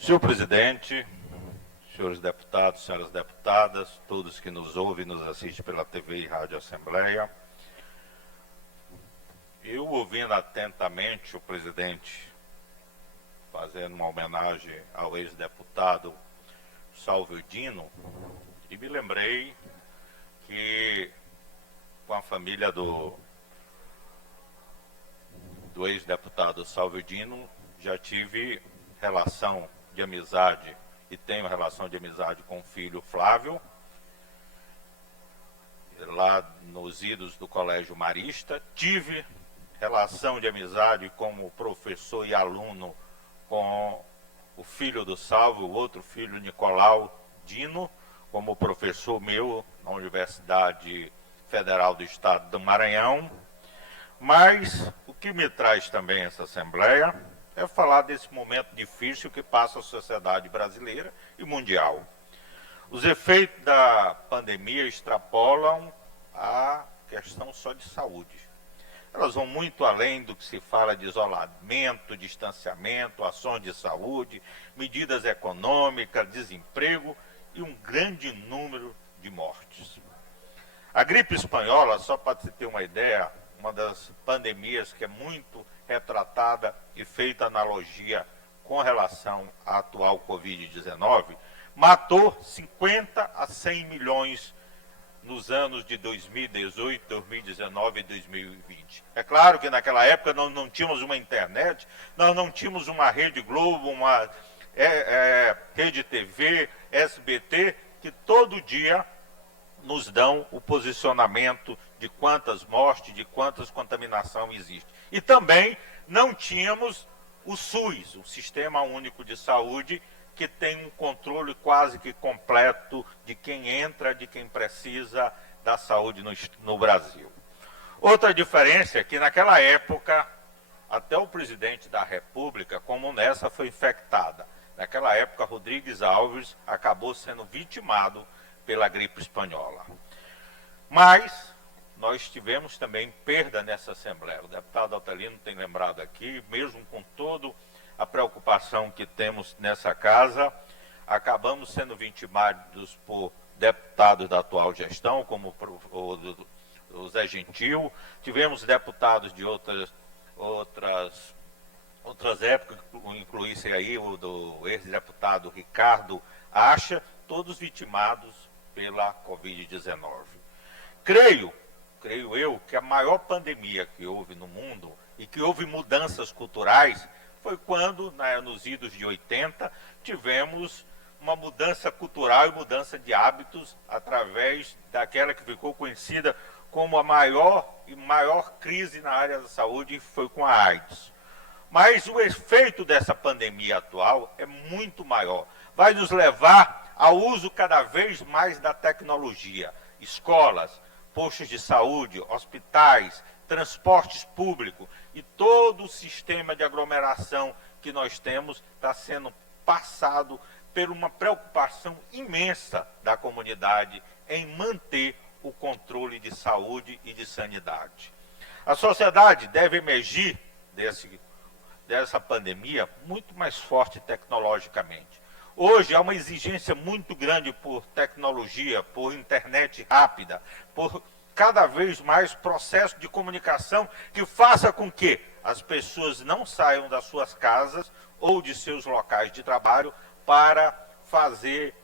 Senhor presidente, senhores deputados, senhoras deputadas, todos que nos ouvem e nos assistem pela TV e Rádio Assembleia, eu ouvindo atentamente o presidente fazendo uma homenagem ao ex-deputado Sálvio Dino, e me lembrei que com a família do ex-deputado Sálvio Dino já tive relação de amizade e tenho relação de amizade com o filho Flávio, lá nos idos do Colégio Marista. Tive relação de amizade como professor e aluno com o filho do Sálvio, o outro filho, Nicolau Dino, como professor meu na Universidade Federal do Estado do Maranhão. Mas o que me traz também essa Assembleia é falar desse momento difícil que passa a sociedade brasileira e mundial. Os efeitos da pandemia extrapolam a questão só de saúde. Elas vão muito além do que se fala de isolamento, distanciamento, ações de saúde, medidas econômicas, desemprego e um grande número de mortes. A gripe espanhola, só para se ter uma ideia, uma das pandemias que é muito retratada e feita analogia com relação à atual Covid-19, matou 50 a 100 milhões nos anos de 2018, 2019 e 2020. É claro que naquela época nós não tínhamos uma internet, nós não tínhamos uma Rede Globo, uma Rede TV, SBT, que todo dia nos dão o posicionamento de quantas mortes, de quantas contaminação existe. E também não tínhamos o SUS, o Sistema Único de Saúde, que tem um controle quase que completo de quem entra, de quem precisa da saúde no Brasil. Outra diferença é que naquela época, até o presidente da República, como nessa, foi infectada. Naquela época, Rodrigues Alves acabou sendo vitimado pela gripe espanhola. Mas nós tivemos também perda nessa Assembleia. O deputado Altelino tem lembrado aqui, mesmo com toda a preocupação que temos nessa casa, acabamos sendo vitimados por deputados da atual gestão, como o Zé Gentil, tivemos deputados de outras épocas, incluísse aí o do ex-deputado Ricardo Acha, todos vitimados pela Covid-19. Creio eu que a maior pandemia que houve no mundo e que houve mudanças culturais foi quando, nos idos de 80, tivemos uma mudança cultural e mudança de hábitos através daquela que ficou conhecida como a maior crise na área da saúde, foi com a AIDS. Mas o efeito dessa pandemia atual é muito maior. Vai nos levar ao uso cada vez mais da tecnologia. Escolas, postos de saúde, hospitais, transportes públicos e todo o sistema de aglomeração que nós temos está sendo passado por uma preocupação imensa da comunidade em manter o controle de saúde e de sanidade. A sociedade deve emergir dessa pandemia muito mais forte tecnologicamente. Hoje há uma exigência muito grande por tecnologia, por internet rápida, por cada vez mais processo de comunicação que faça com que as pessoas não saiam das suas casas ou de seus locais de trabalho para fazer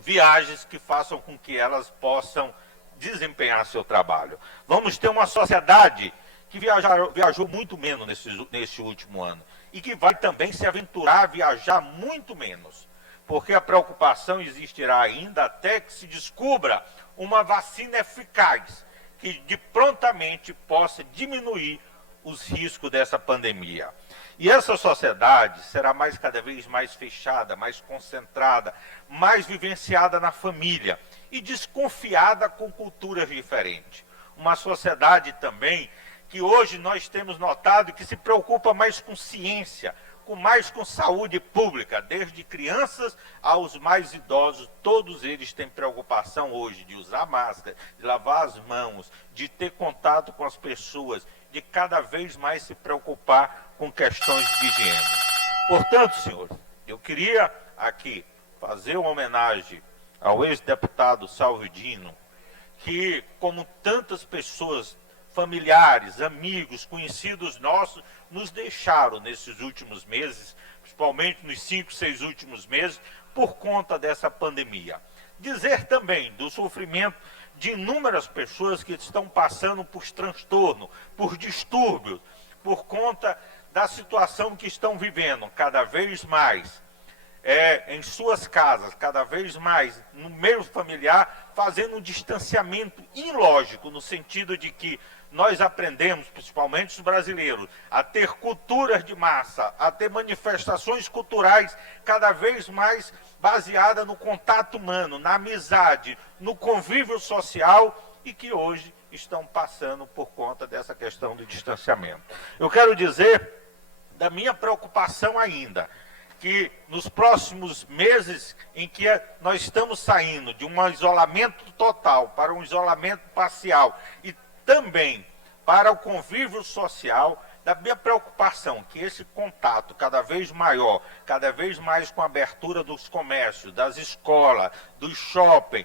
viagens que façam com que elas possam desempenhar seu trabalho. Vamos ter uma sociedade que viajou muito menos nesse último ano e que vai também se aventurar a viajar muito menos, porque a preocupação existirá ainda até que se descubra uma vacina eficaz que prontamente possa diminuir os riscos dessa pandemia. E essa sociedade será cada vez mais fechada, mais concentrada, mais vivenciada na família e desconfiada com culturas diferentes. Uma sociedade também que hoje nós temos notado que se preocupa mais com ciência, mais com saúde pública, desde crianças aos mais idosos, todos eles têm preocupação hoje de usar máscara, de lavar as mãos, de ter contato com as pessoas, de cada vez mais se preocupar com questões de higiene. Portanto, senhores, Eu queria aqui fazer uma homenagem ao ex-deputado Salvio Dino, que, como tantas pessoas, familiares, amigos, conhecidos nossos, nos deixaram nesses últimos meses, principalmente nos 5, 6 últimos meses, por conta dessa pandemia. Dizer também do sofrimento de inúmeras pessoas que estão passando por transtorno, por distúrbios, por conta da situação que estão vivendo cada vez mais em suas casas, cada vez mais no meio familiar, fazendo um distanciamento ilógico, no sentido de que nós aprendemos, principalmente os brasileiros, a ter culturas de massa, a ter manifestações culturais cada vez mais baseadas no contato humano, na amizade, no convívio social, e que hoje estão passando por conta dessa questão do distanciamento. Eu quero dizer da minha preocupação ainda, que nos próximos meses em que nós estamos saindo de um isolamento total para um isolamento parcial e também para o convívio social, da minha preocupação que esse contato cada vez maior, cada vez mais com a abertura dos comércios, das escolas, do shopping,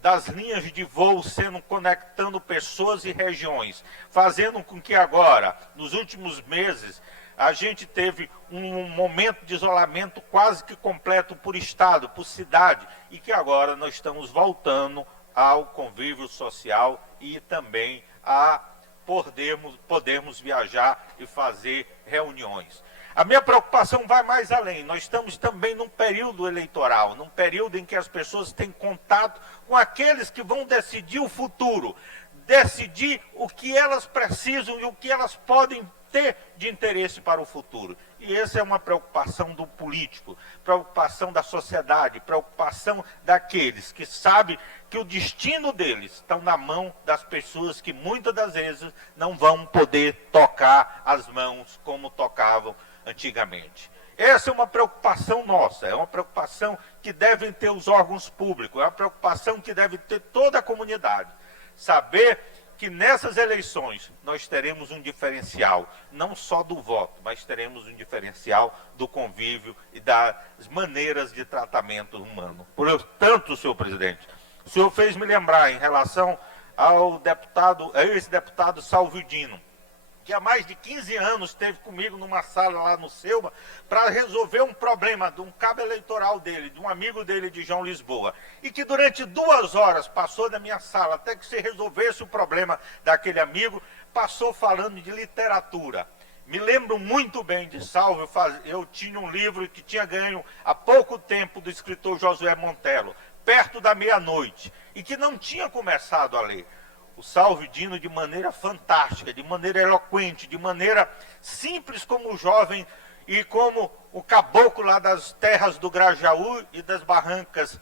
das linhas de voo sendo conectando pessoas e regiões, fazendo com que agora, nos últimos meses, a gente teve um momento de isolamento quase que completo por estado, por cidade, e que agora nós estamos voltando ao convívio social e também a podermos viajar e fazer reuniões. A minha preocupação vai mais além. Nós estamos também num período eleitoral, num período em que as pessoas têm contato com aqueles que vão decidir o futuro, decidir o que elas precisam e o que elas podem ter de interesse para o futuro. E essa é uma preocupação do político, preocupação da sociedade, preocupação daqueles que sabem que o destino deles está na mão das pessoas que muitas das vezes não vão poder tocar as mãos como tocavam antigamente. Essa é uma preocupação nossa, é uma preocupação que devem ter os órgãos públicos, é uma preocupação que deve ter toda a comunidade. Saber que nessas eleições nós teremos um diferencial, não só do voto, mas teremos um diferencial do convívio e das maneiras de tratamento humano. Portanto, senhor presidente, o senhor fez me lembrar em relação ao ex-deputado Salvio Dino, que há mais de 15 anos esteve comigo numa sala lá no Selma para resolver um problema de um cabo eleitoral dele, de um amigo dele de João Lisboa, e que durante 2 horas passou na minha sala até que se resolvesse o problema daquele amigo, passou falando de literatura. Me lembro muito bem de Salvio, eu tinha um livro que tinha ganho há pouco tempo do escritor Josué Montello, Perto da Meia-Noite, e que não tinha começado a ler. O Salvio Dino, de maneira fantástica, de maneira eloquente, de maneira simples como o jovem e como o caboclo lá das terras do Grajaú e das barrancas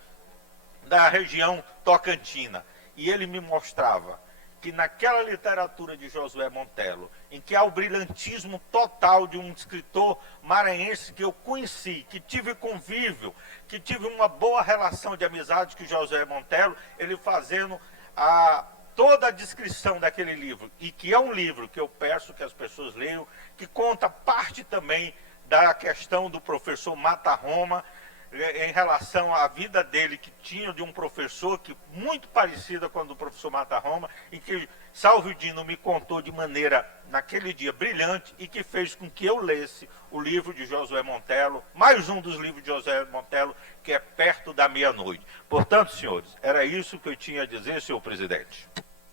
da região tocantina. E ele me mostrava que naquela literatura de Josué Montello, em que há o brilhantismo total de um escritor maranhense que eu conheci, que tive convívio, que tive uma boa relação de amizade com Josué Montello, ele fazendo toda a descrição daquele livro, e que é um livro que eu peço que as pessoas leiam, que conta parte também da questão do professor Mata Roma, em relação à vida dele, que tinha de um professor que muito parecida com a do professor Mata Roma, e que Salvio Dino me contou de maneira, naquele dia, brilhante, e que fez com que eu lesse o livro de Josué Montello, mais um dos livros de Josué Montello, que é Perto da Meia-Noite. Portanto, senhores, era isso que eu tinha a dizer, senhor presidente.